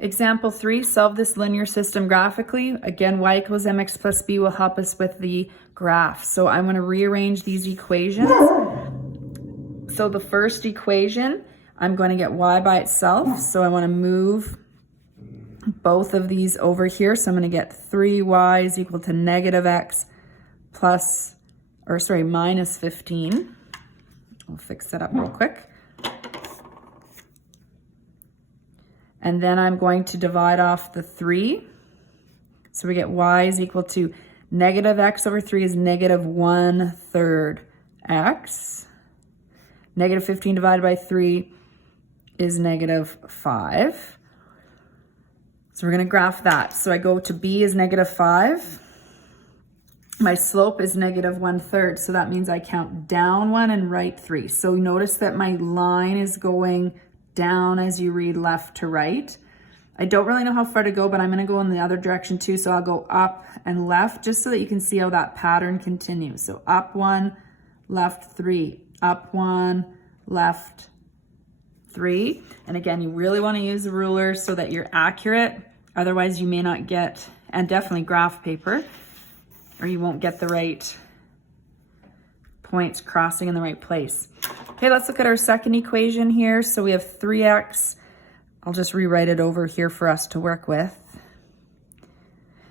Example 3, solve this linear system graphically. Again, y equals mx plus b will help us with the graph. So I'm going to rearrange these equations. So the first equation, I'm going to get y by itself. So I want to move both of these over here. So I'm going to get 3y is equal to negative x minus 15. I'll fix that up real quick. And then I'm going to divide off the 3. So we get y is equal to negative x over 3 is negative 1/3 x. Negative 15 divided by 3 is negative 5. So we're going to graph that. So I go to b is negative 5. My slope is negative 1/3. So that means I count down 1 and right 3. So notice that my line is going down as you read left to right. I don't really know how far to go, but I'm going to go in the other direction too. So I'll go up and left just so that you can see how that pattern continues. So up 1, left 3, up 1, left 3. And again, you really want to use a ruler so that you're accurate. Otherwise you may not get, and definitely graph paper, or you won't get the right points crossing in the right place. Okay, let's look at our second equation here. So we have 3x. I'll just rewrite it over here for us to work with.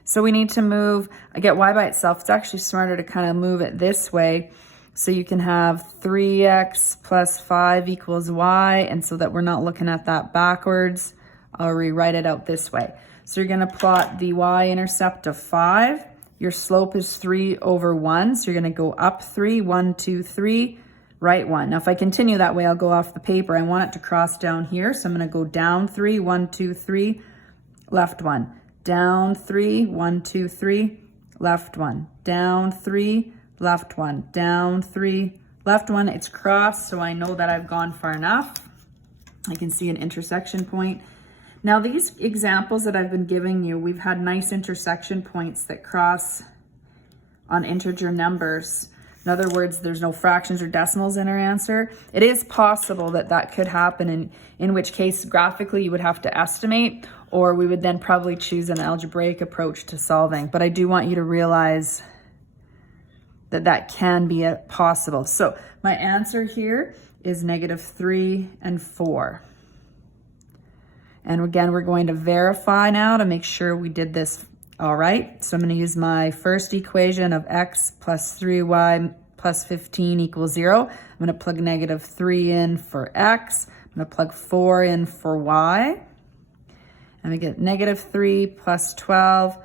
So we need to move, I get y by itself. It's actually smarter to kind of move it this way. So you can have 3x plus 5 equals y. And so that we're not looking at that backwards, I'll rewrite it out this way. So you're going to plot the y-intercept of 5. Your slope is 3 over 1. So you're going to go up 3, 1, 2, 3. Right 1. Now, if I continue that way, I'll go off the paper. I want it to cross down here. So I'm going to go down 3, 1, 2, 3, left 1. Down 3, 1, 2, 3, left 1. Down 3, left 1. Down 3, left 1. It's crossed, so I know that I've gone far enough. I can see an intersection point. Now, these examples that I've been giving you, we've had nice intersection points that cross on integer numbers. In other words, there's no fractions or decimals in our answer. It is possible that that could happen, in which case graphically you would have to estimate, or we would then probably choose an algebraic approach to solving. But I do want you to realize that that can be possible. So my answer here is negative 3 and 4. And again, we're going to verify now to make sure we did this all right. So I'm going to use my first equation of x plus 3y plus 15 equals 0. I'm going to plug negative 3 in for x. I'm going to plug 4 in for y. And we get negative 3 plus 12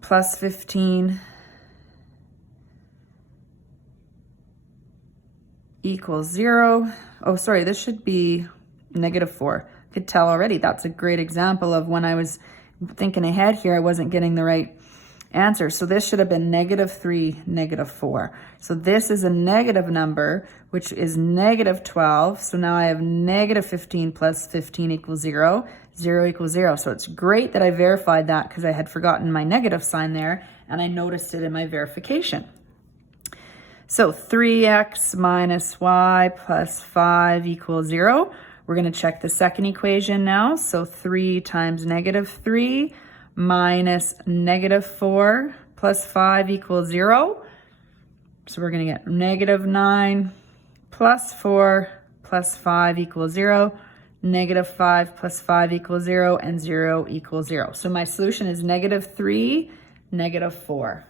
plus 15 equals 0. Oh, sorry, this should be negative 4. I could tell already that's a great example of when I was thinking ahead here, I wasn't getting the right answer. So this should have been negative 3, negative 4. So this is a negative number, which is negative 12. So now I have negative 15 plus 15 equals 0. 0 equals 0. So it's great that I verified that because I had forgotten my negative sign there and I noticed it in my verification. So 3x minus y plus 5 equals 0. We're going to check the second equation now. So 3 times negative 3 minus negative 4 plus 5 equals 0. So we're going to get negative 9 plus 4 plus 5 equals 0. Negative 5 plus 5 equals 0, and 0 equals 0. So my solution is negative 3, negative 4.